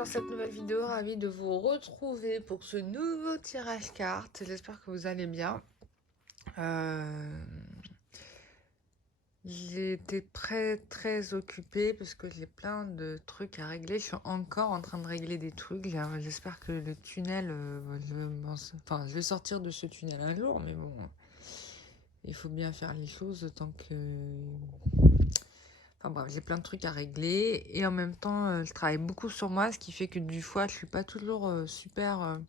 dans cette nouvelle vidéo, ravie de vous retrouver pour ce nouveau tirage carte. J'espère que vous allez bien. J'ai été très occupée parce que j'ai plein de trucs à régler. Je suis encore en train de régler des trucs. J'espère que le tunnel, je vais sortir de ce tunnel un jour, mais bon, il faut bien faire les choses tant que... Enfin bref, j'ai plein de trucs à régler et en même temps, je travaille beaucoup sur moi, ce qui fait que du fois, je suis pas toujours super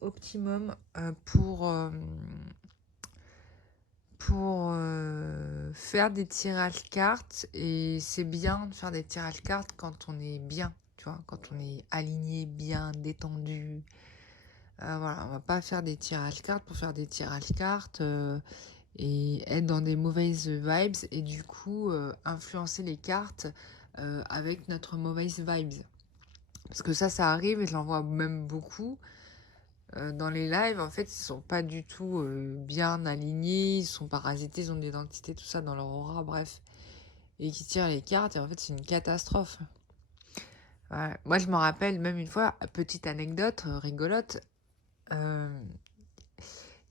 optimum pour faire des tirages cartes. Et c'est bien de faire des tirages cartes quand on est bien, tu vois, quand on est aligné, bien, détendu. Voilà, on va pas faire des tirages cartes pour faire des tirages cartes. Et être dans des mauvaises vibes et du coup influencer les cartes avec notre mauvaise vibes. Parce que ça arrive et j'en vois même beaucoup dans les lives. En fait, ils sont pas du tout bien alignés, ils sont parasités, ils ont de l'identité, tout ça dans leur aura, bref. Et qui tirent les cartes et en fait, c'est une catastrophe. Ouais. Moi, je me rappelle même une fois, petite anecdote rigolote,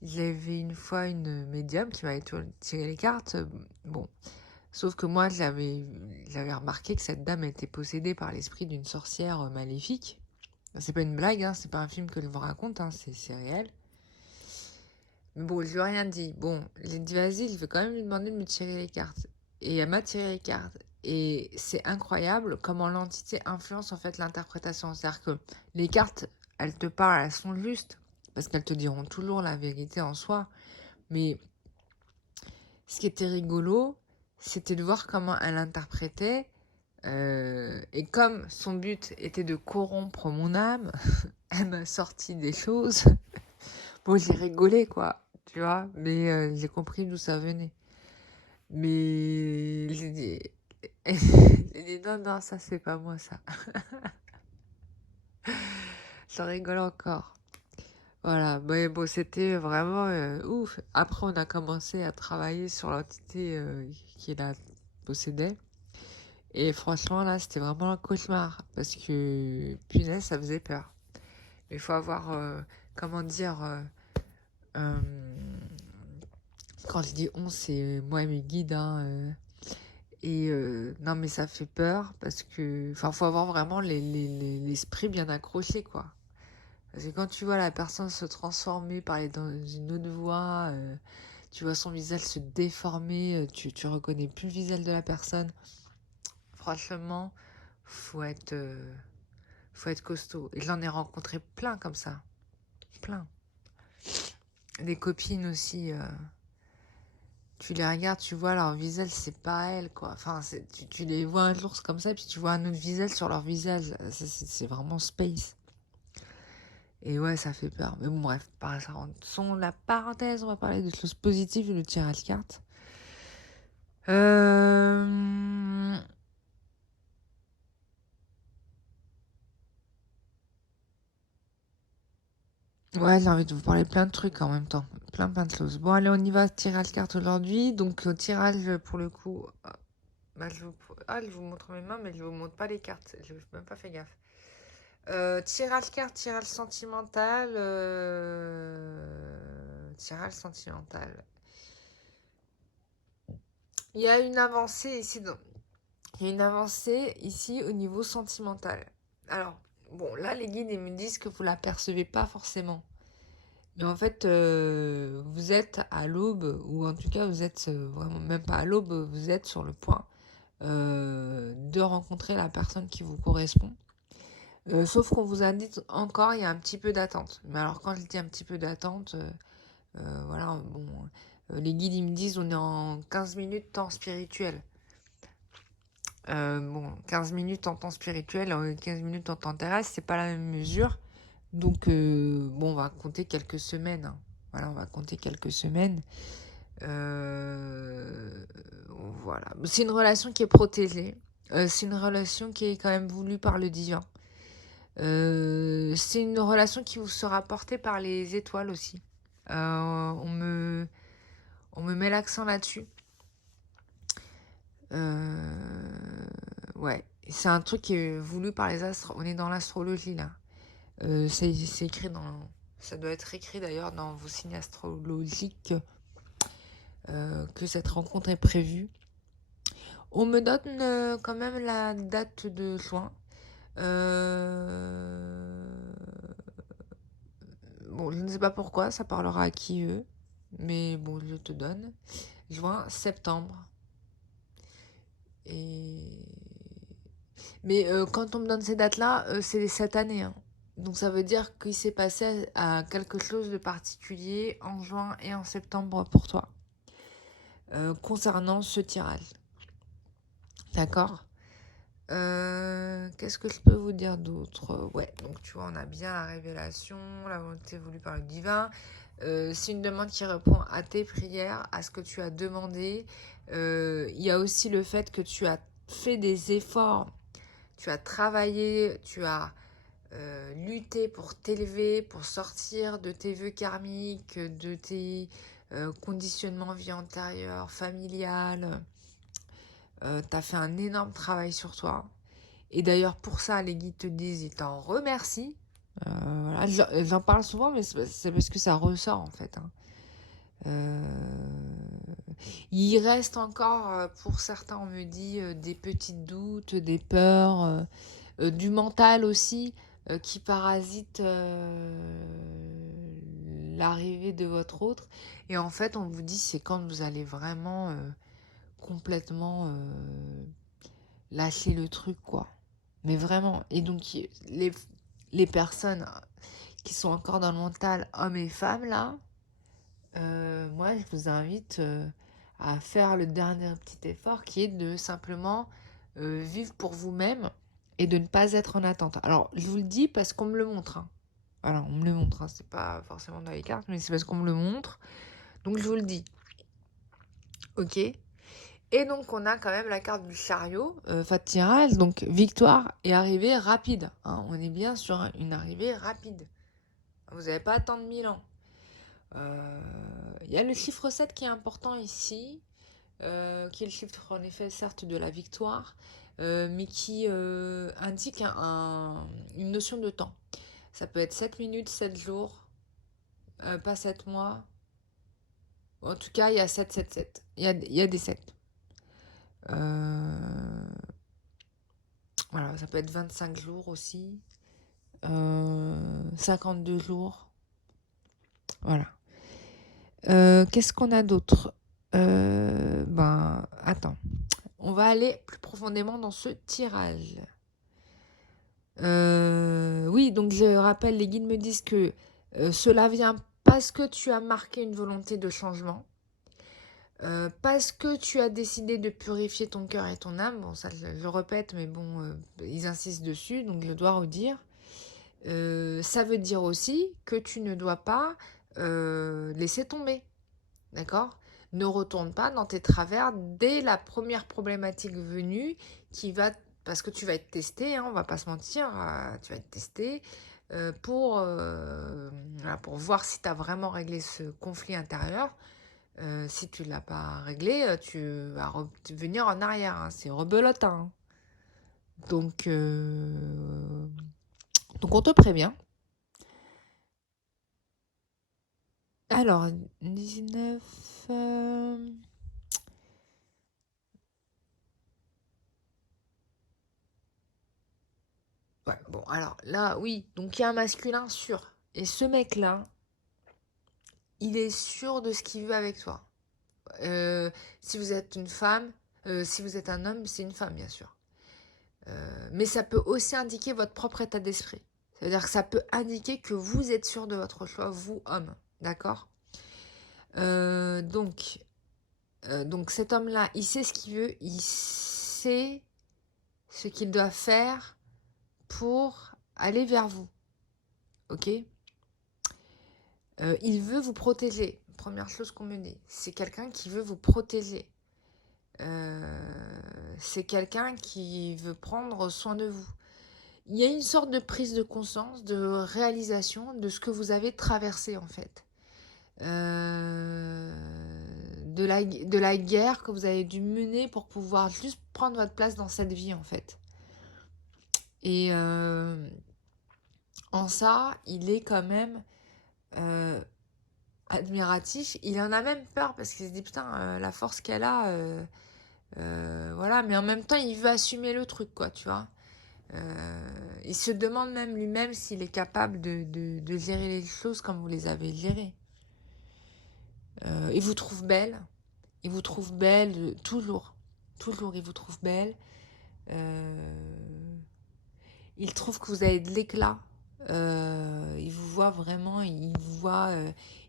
j'avais une fois une médium qui m'avait tiré les cartes. Bon, sauf que moi, j'avais remarqué que cette dame était possédée par l'esprit d'une sorcière maléfique. C'est pas une blague, hein, c'est pas un film que je vous raconte, hein, c'est réel. Mais bon, je lui ai rien dit. Bon, j'ai dit, vas-y, je vais quand même lui demander de me tirer les cartes. Et elle m'a tiré les cartes. Et c'est incroyable comment l'entité influence en fait l'interprétation. C'est-à-dire que les cartes, elles te parlent, elles sont justes. Parce qu'elles te diront toujours la vérité en soi. Mais ce qui était rigolo, c'était de voir comment elle interprétait. Et comme son but était de corrompre mon âme, elle m'a sorti des choses. Bon, j'ai rigolé, quoi, tu vois, mais j'ai compris d'où ça venait. Mais j'ai dit, j'ai dit non, ça c'est pas moi, ça. Je rigole encore. Voilà, mais bon, c'était vraiment ouf. Après, on a commencé à travailler sur l'entité qui la possédait. Et franchement, là, c'était vraiment un cauchemar. Parce que, punaise, ça faisait peur. Mais il faut avoir, comment dire, euh, quand je dis on, c'est moi et mes guides, hein, et non, mais ça fait peur parce que, enfin, faut avoir vraiment l'esprit bien accroché, quoi. Parce que quand tu vois la personne se transformer, parler dans une autre voix, tu vois son visage se déformer, tu reconnais plus le visage de la personne. Franchement, faut être, euh, faut être costaud. Et j'en ai rencontré plein comme ça. Plein. Des copines aussi. Tu les regardes, tu vois leur visage, c'est pas elles, quoi. Enfin, tu les vois un jour comme ça, puis tu vois un autre visage sur leur visage. C'est vraiment space. Et ouais, ça fait peur. Mais bon, bref, passons la parenthèse, on va parler de choses positives et le tirage carte. Ouais, j'ai envie de vous parler plein de trucs en même temps. Plein de choses. Bon, allez, on y va, tirage carte aujourd'hui. Donc, tirage, pour le coup... Bah, je vous montre mes mains, mais je vous montre pas les cartes. Je n'ai même pas fait gaffe. Tirage carte, tirage sentimental. Tirage sentimental. Il y a une avancée ici. Il y a une avancée ici au niveau sentimental. Alors, bon, là, les guides ils me disent que vous ne l'apercevez pas forcément. Mais en fait, vous êtes à l'aube, ou en tout cas, vous êtes vraiment même pas à l'aube, vous êtes sur le point de rencontrer la personne qui vous correspond. Sauf qu'on vous a dit encore, il y a un petit peu d'attente. Mais alors, quand je dis un petit peu d'attente, voilà, bon, les guides, ils me disent, on est en 15 minutes temps spirituel. Bon, 15 minutes en temps spirituel, 15 minutes en temps terrestre, c'est pas la même mesure. Donc, bon, on va compter quelques semaines. Hein. Voilà, on va compter quelques semaines. Voilà. C'est une relation qui est protégée. C'est une relation qui est quand même voulue par le divin. C'est une relation qui vous sera portée par les étoiles aussi. On me met l'accent là-dessus. Ouais. C'est un truc qui est voulu par les astres. On est dans l'astrologie là. C'est écrit dans. Ça doit être écrit d'ailleurs dans vos signes astrologiques que cette rencontre est prévue. On me donne quand même la date de juin. Bon, je ne sais pas pourquoi, ça parlera à qui eux. Mais bon, je te donne. Juin, septembre. Et... Mais quand on me donne ces dates-là, c'est cette année, hein. Donc ça veut dire qu'il s'est passé à quelque chose de particulier en juin et en septembre pour toi. Concernant ce tirage. D'accord. Qu'est-ce que je peux vous dire d'autre? Ouais, donc tu vois, on a bien la révélation, la volonté voulue par le divin. C'est une demande qui répond à tes prières, à ce que tu as demandé. Il y a aussi le fait que tu as fait des efforts, tu as travaillé, tu as lutté pour t'élever, pour sortir de tes vœux karmiques, de tes conditionnements vie antérieure, familiale. Tu as fait un énorme travail sur toi. Et d'ailleurs, pour ça, les guides te disent, ils t'en remercient. Voilà, j'en parle souvent, mais c'est parce que ça ressort en fait, hein. Il reste encore, pour certains, on me dit, des petits doutes, des peurs, du mental aussi, qui parasite l'arrivée de votre autre. Et en fait, on vous dit, c'est quand vous allez vraiment complètement lâcher le truc, quoi. Mais vraiment. Et donc, les personnes qui sont encore dans le mental, hommes et femmes, là, moi, je vous invite à faire le dernier petit effort qui est de simplement vivre pour vous-même et de ne pas être en attente. Alors, je vous le dis parce qu'on me le montre, hein. Voilà, on me le montre, hein. C'est pas forcément dans les cartes, mais c'est parce qu'on me le montre. Donc, je vous le dis. Ok. Et donc, on a quand même la carte du chariot, fin de tirage, donc victoire et arrivée rapide, hein. On est bien sur une arrivée rapide. Vous n'avez pas à attendre 1000 ans. Il y a le chiffre 7 qui est important ici, qui est le chiffre en effet certes de la victoire, mais qui indique une notion de temps. Ça peut être 7 minutes, 7 jours, pas 7 mois. En tout cas, il y a 7, 7, 7. Il y a des 7. Voilà, ça peut être 25 jours aussi. 52 jours. Voilà. Qu'est-ce qu'on a d'autre? Attends. On va aller plus profondément dans ce tirage. Oui, donc je rappelle, les guides me disent que cela vient parce que tu as marqué une volonté de changement. Parce que tu as décidé de purifier ton cœur et ton âme. Bon, ça je le répète, mais bon, ils insistent dessus, donc je dois redire. Ça veut dire aussi que tu ne dois pas laisser tomber. D'accord? Ne retourne pas dans tes travers dès la première problématique venue qui va. Parce que tu vas être testé, hein, on va pas se mentir, tu vas être testé pour voir si tu as vraiment réglé ce conflit intérieur. Si tu ne l'as pas réglé, tu vas revenir en arrière, hein, c'est rebelote, hein. Donc, on te prévient. Alors, 19... Ouais, bon, alors là, oui, donc il y a un masculin sûr. Et ce mec-là, il est sûr de ce qu'il veut avec toi. Si vous êtes une femme, si vous êtes un homme, c'est une femme, bien sûr. Mais ça peut aussi indiquer votre propre état d'esprit. C'est-à-dire que ça peut indiquer que vous êtes sûr de votre choix, vous, homme. D'accord? Donc cet homme-là, il sait ce qu'il veut, il sait ce qu'il doit faire pour aller vers vous. Ok? Il veut vous protéger. Première chose qu'on me dit, c'est quelqu'un qui veut vous protéger. C'est quelqu'un qui veut prendre soin de vous. Il y a une sorte de prise de conscience, de réalisation de ce que vous avez traversé en fait. De la guerre que vous avez dû mener pour pouvoir juste prendre votre place dans cette vie en fait. Et en ça, il est quand même admiratif. Il en a même peur parce qu'il se dit putain, la force qu'elle a, voilà. Mais en même temps, il veut assumer le truc, quoi, tu vois. Il se demande même lui-même s'il est capable de gérer les choses comme vous les avez gérées. Il vous trouve belle. Il vous trouve belle toujours. Toujours, il vous trouve belle. Il trouve que vous avez de l'éclat. Il vous voit vraiment, il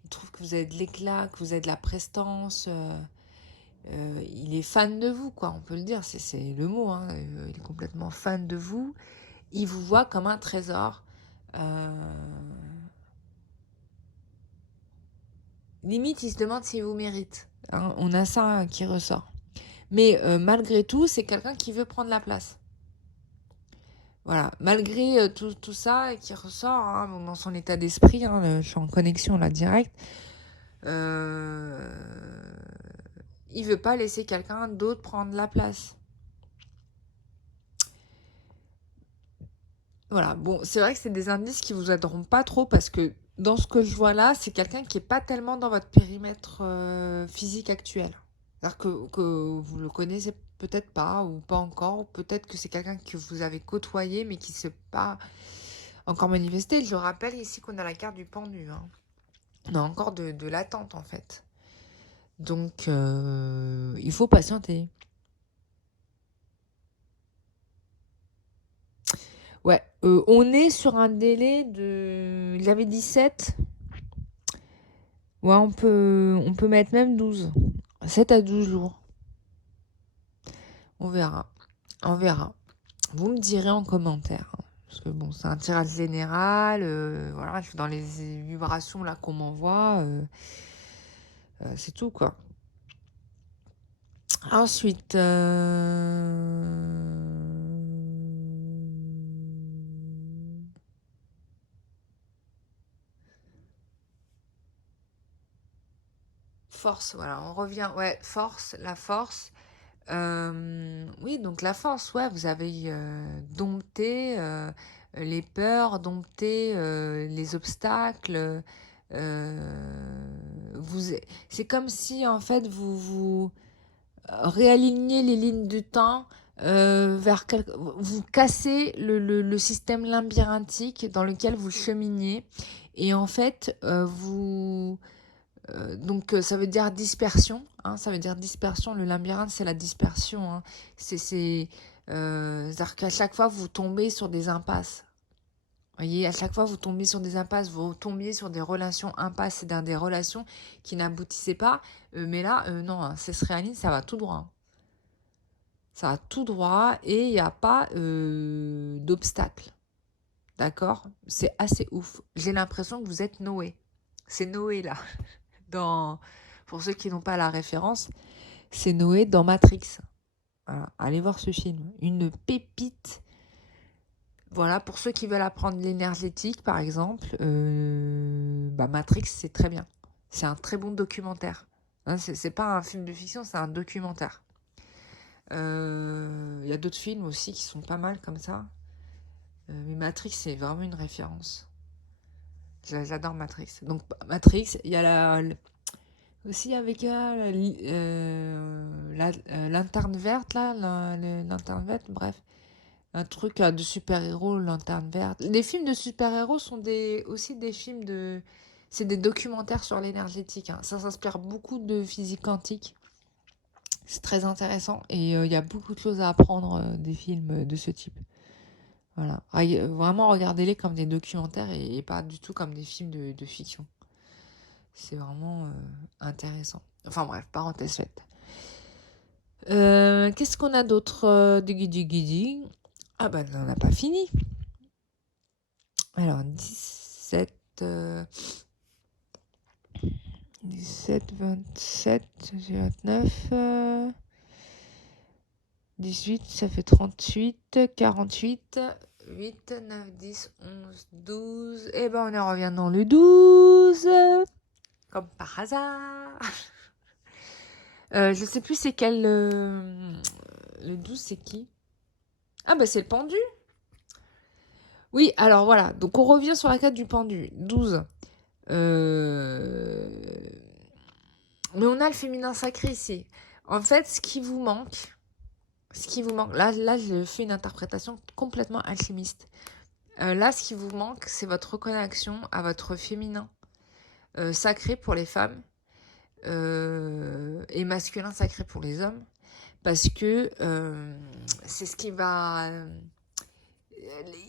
trouve que vous avez de l'éclat, que vous avez de la prestance. Il est fan de vous, quoi, on peut le dire, c'est le mot. Hein. Il est complètement fan de vous. Il vous voit comme un trésor. Limite, il se demande s'il vous mérite. Hein. On a ça qui ressort. Mais malgré tout, c'est quelqu'un qui veut prendre la place. Voilà, malgré tout ça qui ressort hein, dans son état d'esprit, hein, je suis en connexion là direct, il veut pas laisser quelqu'un d'autre prendre la place. Voilà, bon, c'est vrai que c'est des indices qui vous aideront pas trop parce que dans ce que je vois là, c'est quelqu'un qui est pas tellement dans votre périmètre physique actuel. C'est-à-dire que vous le connaissez peut-être pas ou pas encore, ou peut-être que c'est quelqu'un que vous avez côtoyé mais qui ne s'est pas encore manifesté. Je rappelle ici qu'on a la carte du pendu. Hein. On a encore de l'attente en fait. Donc il faut patienter. Ouais, on est sur un délai de... Il avait 17. Ouais, on peut mettre même 12. 7 à 12 jours. On verra. On verra. Vous me direz en commentaire. Hein, parce que bon, c'est un tirage général. Voilà, je suis dans les vibrations là qu'on m'envoie. C'est tout quoi. Ensuite, force, voilà, on revient. Ouais, force, la force. Oui, donc la force, ouais, vous avez dompté les peurs, dompté les obstacles. Vous, c'est comme si en fait vous réalignez les lignes du temps vers vous cassez le système labyrinthique dans lequel vous cheminiez et en fait donc ça veut dire dispersion, hein, ça veut dire dispersion. Le labyrinthe, c'est la dispersion. Hein. C'est-à-dire qu'à chaque fois, vous tombez sur des impasses. Vous voyez, à chaque fois, vous tombez sur des impasses, vous tombiez sur des relations impasses, c'est-à-dire des relations qui n'aboutissaient pas. Mais là, non, hein, c'est se réaligne, ça va tout droit. Hein. Ça va tout droit et il n'y a pas d'obstacle. D'accord? C'est assez ouf. J'ai l'impression que vous êtes Noé. C'est Noé, là. Pour ceux qui n'ont pas la référence, c'est Noé dans Matrix. Voilà, allez voir ce film. Une pépite. Voilà, pour ceux qui veulent apprendre l'énergétique, par exemple, Matrix, c'est très bien. C'est un très bon documentaire. Hein, c'est pas un film de fiction, c'est un documentaire. Il y a d'autres films aussi qui sont pas mal comme ça. Mais Matrix, c'est vraiment une référence. J'adore Matrix. Donc, Matrix, il y a aussi avec lanterne verte, là, lanterne verte, bref. Un truc de super-héros, lanterne verte. Les films de super-héros sont aussi des films de... C'est des documentaires sur l'énergétique. Hein. Ça s'inspire beaucoup de physique quantique. C'est très intéressant et il y a beaucoup de choses à apprendre des films de ce type. Voilà. Vraiment, regardez-les comme des documentaires et pas du tout comme des films de fiction. C'est vraiment intéressant. Enfin bref, parenthèse faite. Qu'est-ce qu'on a d'autre de guidi. Ah bah on n'a pas fini. Alors 17, 27, 29, 18, ça fait 38, 48, 8, 9, 10, 11, 12. Et ben on en revient dans le 12. Comme par hasard. Je sais plus c'est quel... le 12 c'est qui? Ah bah c'est le pendu. Oui, alors voilà. Donc, on revient sur la carte du pendu. 12. Euh, Mais on a le féminin sacré ici. En fait, ce qui vous manque, là, je fais une interprétation complètement alchimiste. Là, ce qui vous manque, c'est votre reconnexion à votre féminin sacré pour les femmes et masculin sacré pour les hommes. Parce que c'est ce qui va...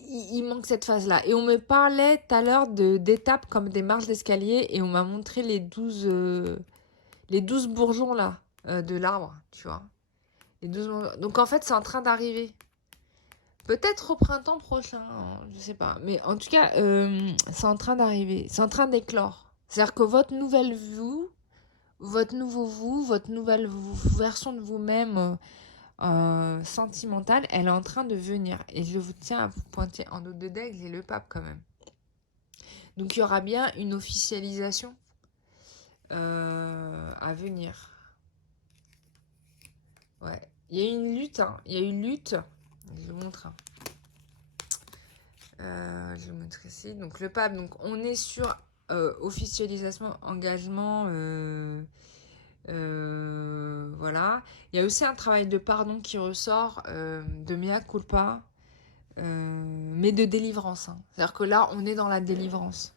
il manque cette phase-là. Et on me parlait tout à l'heure d'étapes comme des marches d'escalier et on m'a montré les 12 bourgeons là de l'arbre, tu vois. Les 12 bourgeons. Donc en fait, c'est en train d'arriver. Peut-être au printemps prochain, hein, je sais pas. Mais en tout cas, c'est en train d'arriver. C'est en train d'éclore. C'est-à-dire que votre nouvelle vous, votre nouveau vous, votre nouvelle version de vous-même sentimentale, elle est en train de venir. Et je vous tiens à vous pointer en haut de deck, j'ai le pape quand même. Donc il y aura bien une officialisation à venir. Ouais. Il y a une lutte, hein. Il y a une lutte. Je vous montre. Je vous montre ici. Donc le pape, donc on est sur officialisation, engagement. Voilà. Il y a aussi un travail de pardon qui ressort de mea culpa, mais de délivrance. Hein. C'est-à-dire que là, on est dans la délivrance.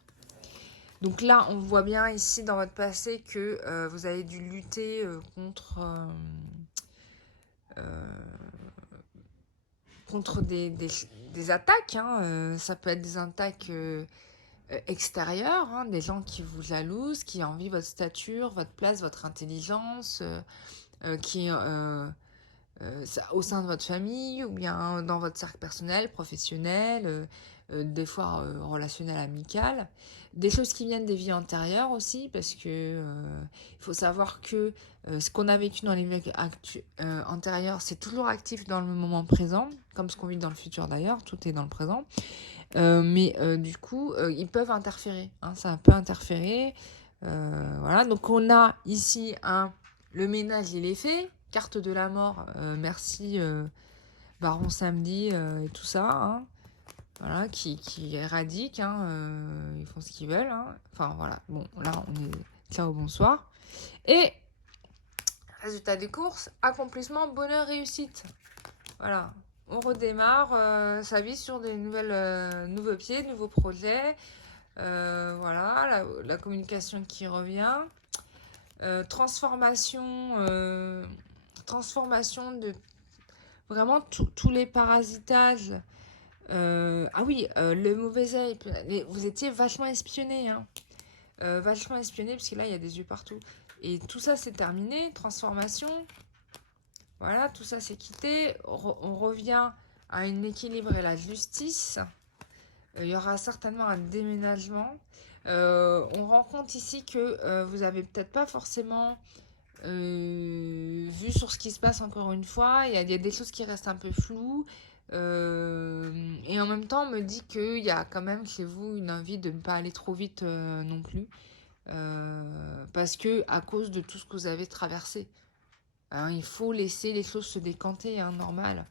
Donc là, on voit bien ici dans votre passé que vous avez dû lutter contre des attaques. Hein. Ça peut être des attaques extérieures, hein, des gens qui vous jalousent, qui envient votre stature, votre place, votre intelligence, qui au sein de votre famille ou bien dans votre cercle personnel, professionnel, des fois relationnel, amical. Des choses qui viennent des vies antérieures aussi, parce que il faut savoir que ce qu'on a vécu dans les vies antérieures, c'est toujours actif dans le moment présent, comme ce qu'on vit dans le futur d'ailleurs, tout est dans le présent. Mais du coup, ils peuvent interférer, hein, ça peut interférer. Voilà, donc on a ici le ménage, il est fait. Carte de la mort, merci Baron Samedi et tout ça, hein, voilà, qui éradique, hein, ils font ce qu'ils veulent. Hein. Enfin voilà, bon, là on est ciao, bonsoir. Et résultat des courses, accomplissement, bonheur, réussite. Voilà, on redémarre sa vie sur des nouveaux pieds, nouveaux projets. Voilà, la communication qui revient. Transformation de vraiment tous les parasitages. Ah oui, le mauvais œil. Vous étiez vachement espionné, hein. Vachement espionné, parce que là, il y a des yeux partout. Et tout ça, c'est terminé. Transformation. Voilà, tout ça, c'est quitté. On revient à un équilibre et la justice. Il y aura certainement un déménagement. On rend compte ici que vous avez peut-être pas forcément vu sur ce qui se passe encore une fois. Il y a des choses qui restent un peu floues. Et en même temps, on me dit qu'il y a quand même chez vous une envie de ne pas aller trop vite non plus. Parce que à cause de tout ce que vous avez traversé. Hein, il faut laisser les choses se décanter, hein, normal.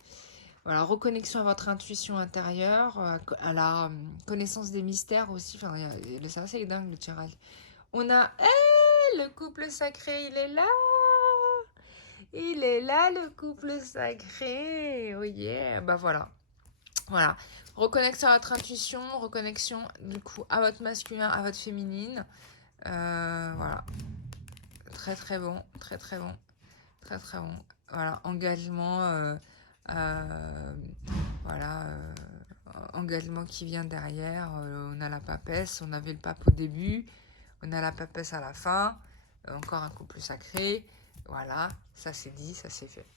Voilà, reconnexion à votre intuition intérieure, à la connaissance des mystères aussi. Enfin, c'est assez dingue le tirage. On a le couple sacré, il est là. Il est là, le couple sacré. Oh yeah. Bah voilà. Voilà. Reconnexion à votre intuition, reconnexion du coup à votre masculin, à votre féminine. Voilà. Très très bon. Très très bon. Très très bon. Voilà. Engagement. Voilà. Engagement qui vient derrière. On a la papesse. On avait le pape au début. On a la papesse à la fin. Encore un couple sacré. Voilà. Ça c'est dit. Ça c'est fait.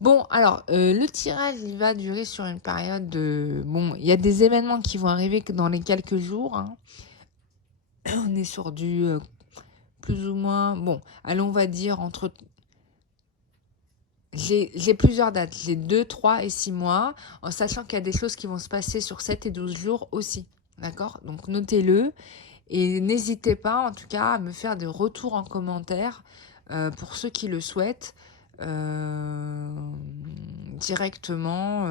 Bon, alors, le tirage, il va durer sur une période de... Bon, il y a des événements qui vont arriver dans les quelques jours. Hein. On est sur du plus ou moins... Bon, allons, on va dire entre... J'ai plusieurs dates. J'ai 2, 3 et 6 mois, en sachant qu'il y a des choses qui vont se passer sur 7 et 12 jours aussi. D'accord? Donc, notez-le. Et n'hésitez pas, en tout cas, à me faire des retours en commentaire pour ceux qui le souhaitent. Directement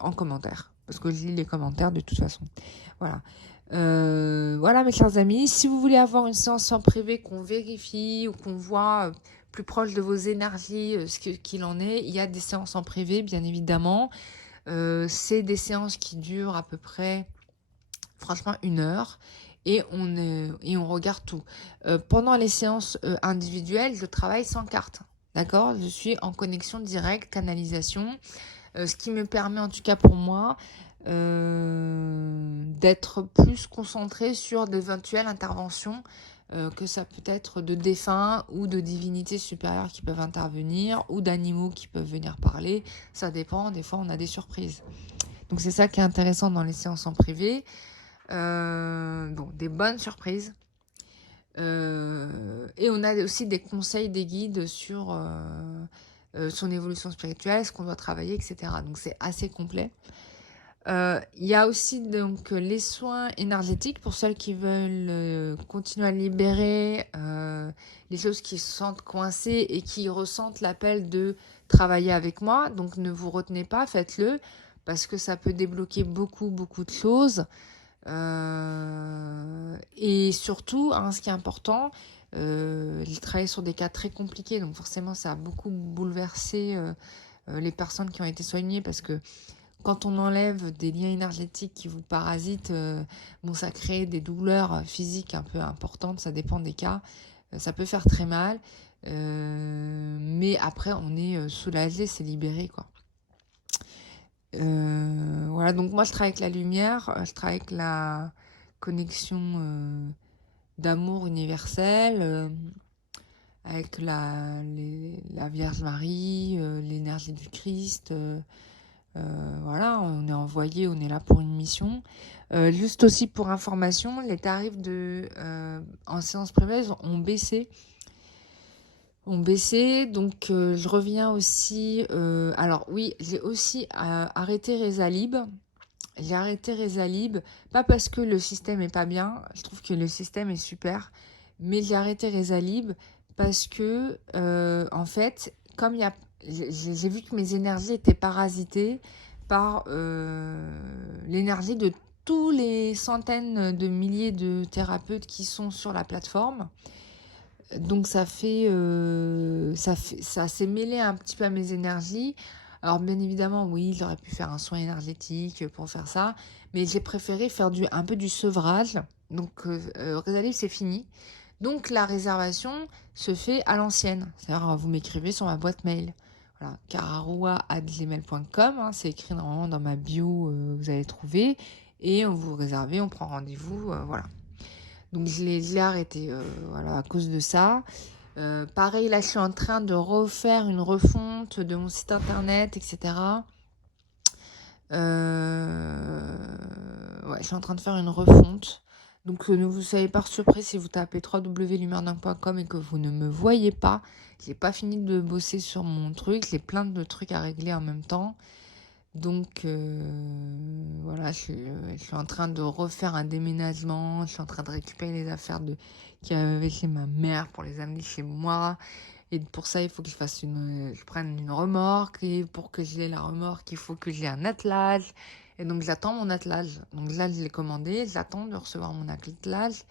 en commentaire. parce que je lis les commentaires de toute façon. Voilà. Voilà, mes chers amis, si vous voulez avoir une séance en privé, qu'on vérifie ou qu'on voit plus proche de vos énergies qu'il en est, il y a des séances en privé, bien évidemment. C'est des séances qui durent à peu près, franchement, 1 heure. Et on regarde tout. Pendant les séances individuelles, je travaille sans carte. D'accord? Je suis en connexion directe, canalisation. Ce qui me permet, en tout cas pour moi, d'être plus concentrée sur d'éventuelles interventions, que ça peut être de défunts ou de divinités supérieures qui peuvent intervenir, ou d'animaux qui peuvent venir parler. Ça dépend, des fois on a des surprises. Donc c'est ça qui est intéressant dans les séances en privé. Donc des bonnes surprises. Et on a aussi des conseils, des guides sur son évolution spirituelle, ce qu'on doit travailler, etc. Donc c'est assez complet. Il y a aussi donc les soins énergétiques pour celles qui veulent continuer à libérer les choses qui se sentent coincées et qui ressentent l'appel de travailler avec moi. Donc ne vous retenez pas, faites-le, parce que ça peut débloquer beaucoup, beaucoup de choses. Et surtout, hein, ce qui est important, j'ai travaillé sur des cas très compliqués, donc forcément ça a beaucoup bouleversé les personnes qui ont été soignées, parce que quand on enlève des liens énergétiques qui vous parasitent, bon, ça crée des douleurs physiques un peu importantes, ça dépend des cas, ça peut faire très mal, mais après on est soulagé, c'est libéré, quoi. Voilà, donc moi je travaille avec la lumière, je travaille avec la connexion d'amour universel, avec la Vierge Marie, l'énergie du Christ. Voilà, on est envoyé, on est là pour une mission. Juste aussi pour information, les tarifs en séance privée ont baissé. Donc je reviens aussi. Alors oui, j'ai aussi arrêté Rezalib. J'ai arrêté Rezalib, pas parce que le système est pas bien, je trouve que le système est super, mais j'ai arrêté Rezalib parce que, en fait, comme j'ai vu que mes énergies étaient parasitées par l'énergie de tous les centaines de milliers de thérapeutes qui sont sur la plateforme. Donc ça s'est mêlé un petit peu à mes énergies. Alors bien évidemment, oui, j'aurais pu faire un soin énergétique pour faire ça, mais j'ai préféré faire un peu du sevrage. Donc Rezalib, c'est fini. Donc la réservation se fait à l'ancienne. C'est-à-dire, vous m'écrivez sur ma boîte mail. Voilà, cararoua@gmail.com, hein, c'est écrit normalement dans ma bio, vous allez trouver. Et on vous réserve, on prend rendez-vous, voilà. Donc je l'ai arrêté, voilà, à cause de ça. Pareil, là, je suis en train de refaire une refonte de mon site internet, etc. Ouais, je suis en train de faire une refonte. Donc ne vous soyez pas surpris si vous tapez www.lumière.com et que vous ne me voyez pas. J'ai pas fini de bosser sur mon truc. J'ai plein de trucs à régler en même temps. Donc voilà, je suis en train de refaire un déménagement. Je suis en train de récupérer les affaires qui avaient chez ma mère pour les amener chez moi. Et pour ça, il faut que je prenne une remorque. Et pour que j'ai la remorque, il faut que j'ai un attelage. Et donc j'attends mon attelage. Donc là, je l'ai commandé. J'attends de recevoir mon attelage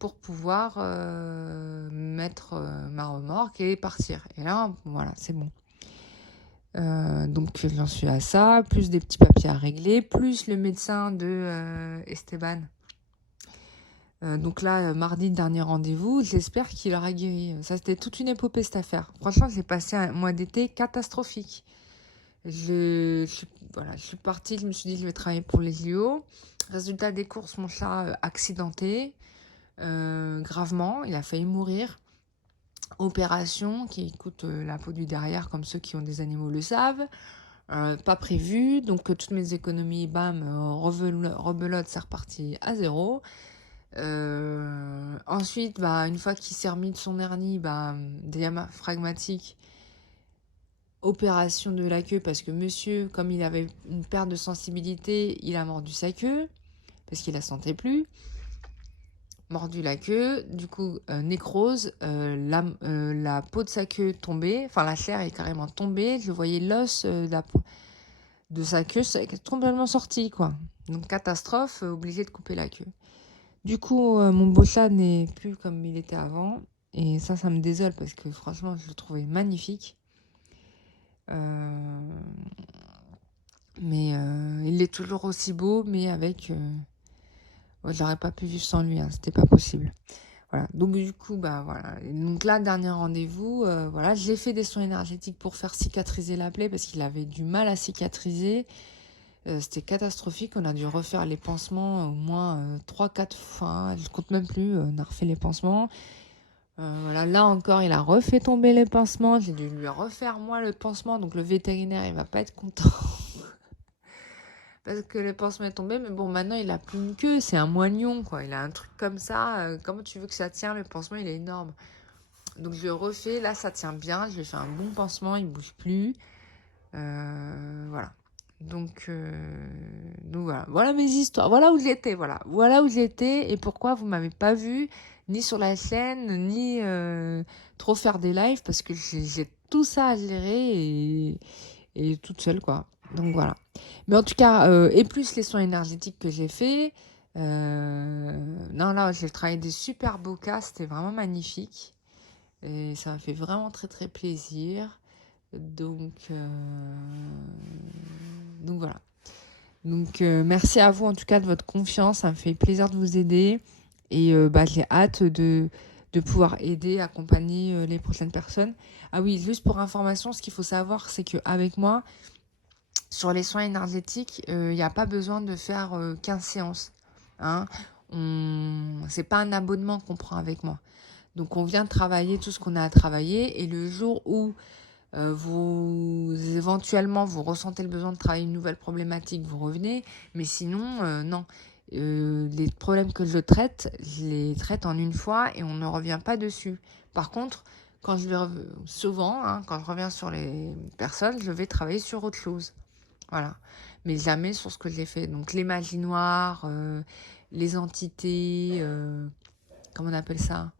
pour pouvoir mettre ma remorque et partir. Et là, voilà, c'est bon. Donc j'en suis à ça, plus des petits papiers à régler, plus le médecin de Esteban. Donc là, mardi, dernier rendez-vous, j'espère qu'il aura guéri. Ça, c'était toute une épopée, cette affaire. Franchement, j'ai passé un mois d'été catastrophique. Voilà, je suis partie, je me suis dit, je vais travailler pour les JO. Résultat des courses, mon chat accidenté, gravement, il a failli mourir. Opération qui coûte la peau du derrière, comme ceux qui ont des animaux le savent. Pas prévu, donc toutes mes économies, bam, rebelote, c'est reparti à zéro. Ensuite, bah, une fois qu'il s'est remis de son hernie, bah, diaphragmatique, opération de la queue, parce que monsieur, comme il avait une perte de sensibilité, il a mordu sa queue, parce qu'il la sentait plus. Mordu la queue, du coup nécrose, la peau de sa queue tombée, enfin la chair est carrément tombée, je voyais l'os de sa queue, c'est complètement sorti, quoi. Donc catastrophe, obligé de couper la queue. Du coup, mon beau chat n'est plus comme il était avant. Et ça me désole parce que franchement, je le trouvais magnifique. Mais il est toujours aussi beau, mais avec... ouais, j'aurais pas pu vivre sans lui, hein, c'était pas possible. Voilà. Donc du coup, bah voilà. Et donc là, dernier rendez-vous, voilà, j'ai fait des soins énergétiques pour faire cicatriser la plaie parce qu'il avait du mal à cicatriser. C'était catastrophique. On a dû refaire les pansements au moins 3-4 fois. Je compte même plus. On a refait les pansements. Voilà, là encore, il a refait tomber les pansements. J'ai dû lui refaire moi le pansement. Donc le vétérinaire, il va pas être content. Parce que le pansement est tombé, mais bon, maintenant il a plus une queue, c'est un moignon, quoi. Il a un truc comme ça. Comment tu veux que ça tient? Le pansement, il est énorme. Donc je le refais, là ça tient bien. Je lui ai fait un bon pansement, il bouge plus. Voilà. Donc voilà. Voilà mes histoires. Voilà où j'étais, voilà. Voilà où j'étais et pourquoi vous m'avez pas vu ni sur la chaîne, ni trop faire des lives parce que j'ai tout ça à gérer et toute seule, quoi. Donc voilà. Mais en tout cas, et plus les soins énergétiques que j'ai fait, non, là, j'ai travaillé des super beaux cas, c'était vraiment magnifique. Et ça m'a fait vraiment très très plaisir. Donc, donc voilà. Donc merci à vous en tout cas de votre confiance, ça me fait plaisir de vous aider. Et bah, j'ai hâte de pouvoir aider, accompagner les prochaines personnes. Ah oui, juste pour information, ce qu'il faut savoir, c'est qu'avec moi, sur les soins énergétiques, il n'y a pas besoin de faire 15 séances. Hein. C'est pas un abonnement qu'on prend avec moi. Donc on vient travailler tout ce qu'on a à travailler et le jour où vous éventuellement vous ressentez le besoin de travailler une nouvelle problématique, vous revenez. Mais sinon, non. Les problèmes que je traite, je les traite en une fois et on ne revient pas dessus. Par contre, quand je vais souvent, hein, quand je reviens sur les personnes, je vais travailler sur autre chose. Voilà. Mais jamais sur ce que j'ai fait. Donc les magies noires, les entités, comment on appelle ça?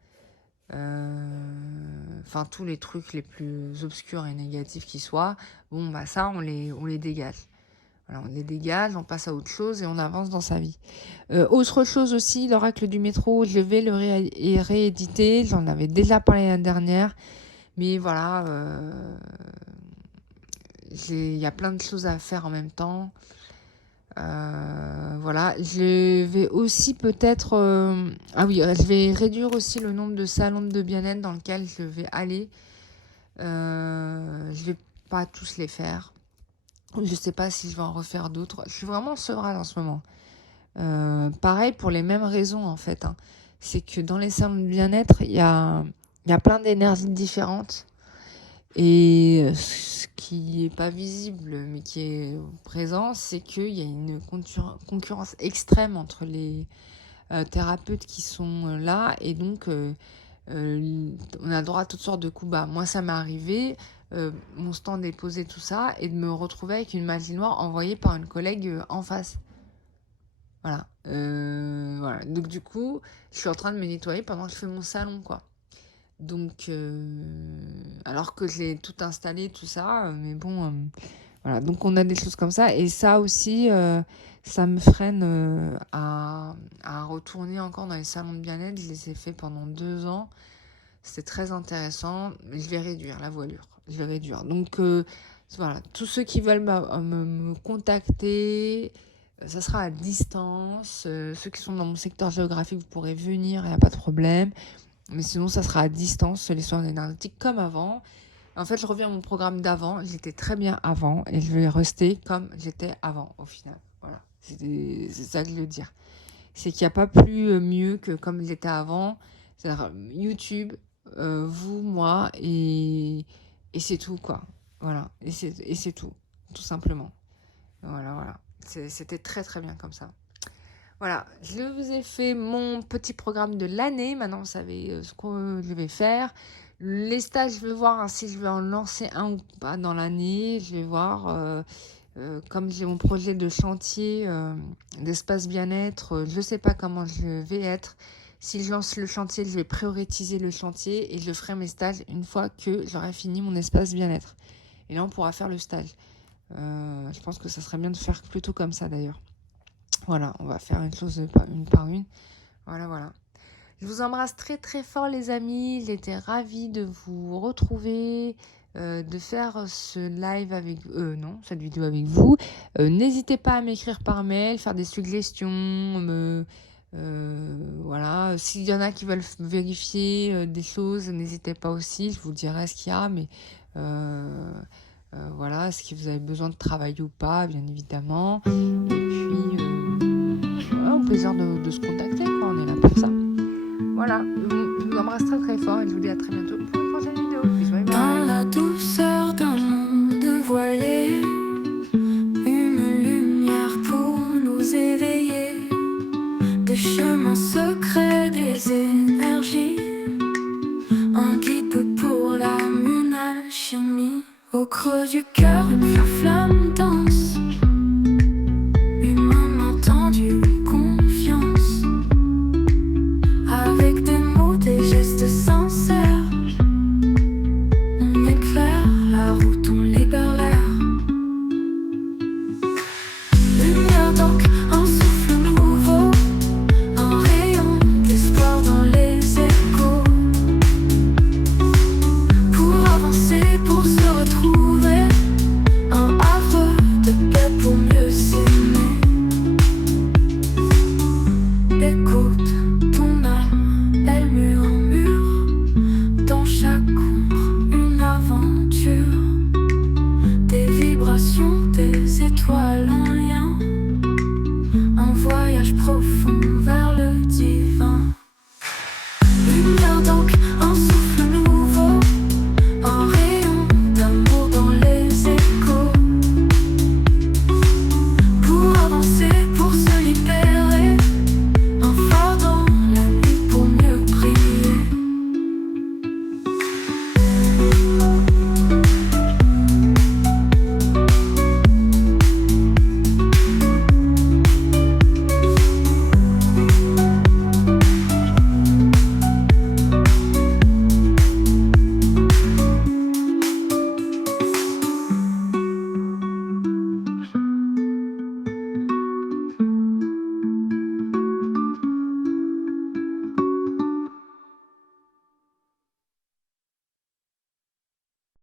Enfin tous les trucs les plus obscurs et négatifs qui soient, bon bah ça on les dégage. Voilà, on les dégage, on passe à autre chose et on avance dans sa vie. Autre chose aussi, l'oracle du métro, je vais le rééditer, j'en avais déjà parlé l'année dernière, mais voilà, il y a plein de choses à faire en même temps. Voilà, je vais aussi peut-être... Ah oui, je vais réduire aussi le nombre de salons de bien-être dans lesquels je vais aller. Je vais pas tous les faire. Je sais pas si je vais en refaire d'autres. Je suis vraiment sevrage en ce moment. Pareil pour les mêmes raisons en fait. Hein. C'est que dans les salons de bien-être, il y a plein d'énergies différentes. Et ce qui n'est pas visible, mais qui est présent, c'est qu'il y a une concurrence extrême entre les thérapeutes qui sont là. Et donc, on a le droit à toutes sortes de coups bas. Moi, ça m'est arrivé, mon stand est posé, tout ça, et de me retrouver avec une magie noire envoyée par une collègue en face. Voilà. Voilà. Donc, du coup, je suis en train de me nettoyer pendant que je fais mon salon, quoi. Donc, alors que je l'ai tout installé, tout ça, mais bon, voilà. Donc, on a des choses comme ça. Et ça aussi, ça me freine à retourner encore dans les salons de bien-être. Je les ai fait pendant 2 ans. C'était très intéressant. Mais je vais réduire la voilure. Je vais réduire. Donc, voilà. Tous ceux qui veulent me contacter, ça sera à distance. Ceux qui sont dans mon secteur géographique, vous pourrez venir, il n'y a pas de problème. Mais sinon, ça sera à distance, les soins énergétiques comme avant. En fait, je reviens à mon programme d'avant. J'étais très bien avant et je vais rester comme j'étais avant, au final. Voilà. C'est ça que je veux dire. C'est qu'il n'y a pas plus mieux que comme j'étais avant. C'est-à-dire YouTube, vous, moi, et c'est tout, quoi. Voilà. Et c'est tout, tout simplement. Voilà, voilà. C'était très, très bien comme ça. Voilà, je vous ai fait mon petit programme de l'année. Maintenant, vous savez ce que je vais faire. Les stages, je vais voir hein, si je vais en lancer un ou pas dans l'année. Je vais voir, comme j'ai mon projet de chantier d'espace bien-être, je ne sais pas comment je vais être. Si je lance le chantier, je vais prioriser le chantier et je ferai mes stages une fois que j'aurai fini mon espace bien-être. Et là, on pourra faire le stage. Je pense que ça serait bien de faire plutôt comme ça d'ailleurs. Voilà, on va faire une chose une par une. Voilà. Je vous embrasse très très fort les amis. J'étais ravie de vous retrouver, de faire ce live avec cette vidéo avec vous. N'hésitez pas à m'écrire par mail, faire des suggestions, voilà. S'il y en a qui veulent vérifier des choses, n'hésitez pas aussi. Je vous dirai ce qu'il y a, mais voilà, est-ce que vous avez besoin de travailler ou pas, bien évidemment. Et puis, voilà, au plaisir de se contacter, quoi. On est là pour ça. Voilà, je vous embrasse très très fort et je vous dis à très bientôt pour une prochaine vidéo. Bisous, bye bye. Dans la douceur d'un monde voilé, une lumière pour nous éveiller, des chemins secrets, des énergies, un guide pour l'âme, une alchimie au creux du cœur.